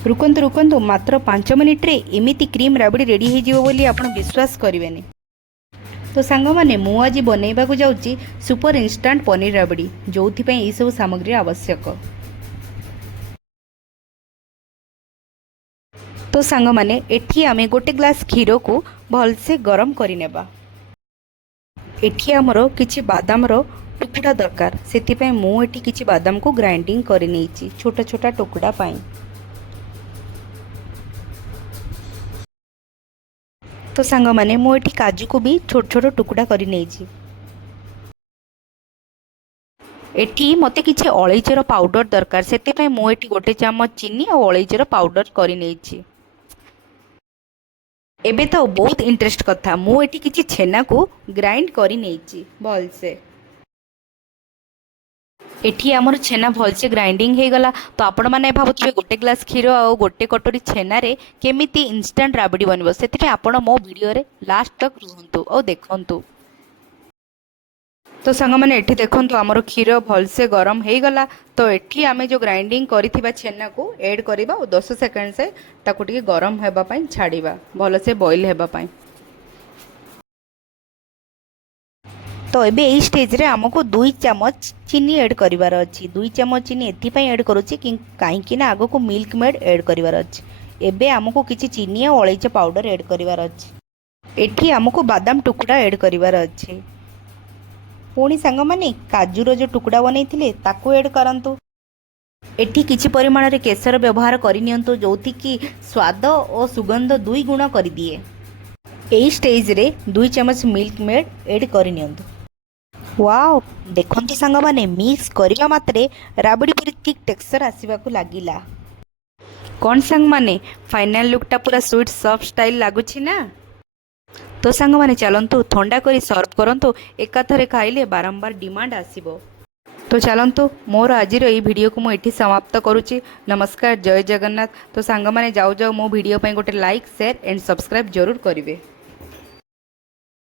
रुकंतु रुकंतु मात्र 5 मिनिट रे एमिति क्रीम राबड़ी रेडी हो जिवो बोली आपण विश्वास करिवेनी। तो सांग माने मु आज बनैबा को जाउची सुपर इंस्टेंट पनीर राबड़ी जोथि पई ई सब सामग्री आवश्यक। तो सांग माने एठी आमे गोटे ग्लास क्षीर को भलसे गरम करि नेबा। एठी हमरो किछि बादाम रो टुकड़ा दरकार सेति पई मु एठी किछि बादाम को ग्राइंडिंग करि नेछि छोटा छोटा टुकड़ा पाई। तो सांग माने मु एठी काजू को भी छोट छोट टुकड़ा करि नेछि। एठी मते किछि अलैचर पाउडर दरकार सेति पई मु एठी गोटे चम्मच चीनी और अलैचर पाउडर करि नेछि। एबे तो बहुत इंटरेस्ट कथा मु एठी किछि छेना को ग्राइंड करि नेछि भलसे। एठी हमर छेना भलसे ग्राइंडिंग हे गला। तो आपण माने भाबुथिबे गोटे ग्लास क्षीर और गोटे कटोरी छेना रे केमिति इंस्टेंट राबड़ी बनबो सेति आपण मो वीडियो रे लास्ट तक रुहंतु और देखंतु। तो सांग माने एठी देखंतु हमर क्षीर भलसे गरम हे गला। तो एठी आमे जो ग्राइंडिंग करिथिबा छेना को ऐड करिबा और 10 सेकंड से ताकू टिके गरम हेबा पई छाड़ीबा भलसे बॉईल हेबा पई। तो एबे एई स्टेज रे हमको 2 चम्मच चीनी ऐड करिवार अछि। 2 चम्मच चीनी एथि पई ऐड करूची कि काहे कि ना आगो को मिल्क मेड ऐड करिवार अछि। एबे हमको किछि चीनी और अलैची पाउडर ऐड करिवार अछि। एठी हमको बादाम टुकड़ा ऐड करिवार अछि। पुणी सांग माने काजू रो जो टुकड़ा बनैथिले ताकू ऐड करंतु। एठी किछि परिमाण रे केसर व्यवहार करि नियंतु जोथि कि स्वाद और सुगंध 2 गुण करि दिए। एई स्टेज रे 2 चम्मच मिल्क मेड ऐड करि नियंतु। वाओ देखंतु सांग माने मिक्स करिया मात्रे राबड़ी पूरी थिक टेक्सचर आसीबा को लागिला। कोन सांग माने फाइनल लुकटा पूरा स्वीट सॉफ्ट स्टाइल लागुछि ना। तो सांग माने चलंतु ठंडा करी सर्व करंतु एका थरे खाइले बारंबार डिमांड आसीबो। तो चलंतु मोर आजिर एई वीडियो को मु एठी समाप्त करूची। नमस्कार जय जगन्नाथ। तो सांग माने जाऊ जाऊ मो वीडियो पई गोटे लाइक शेयर एंड सब्सक्राइब जरूर करिवे।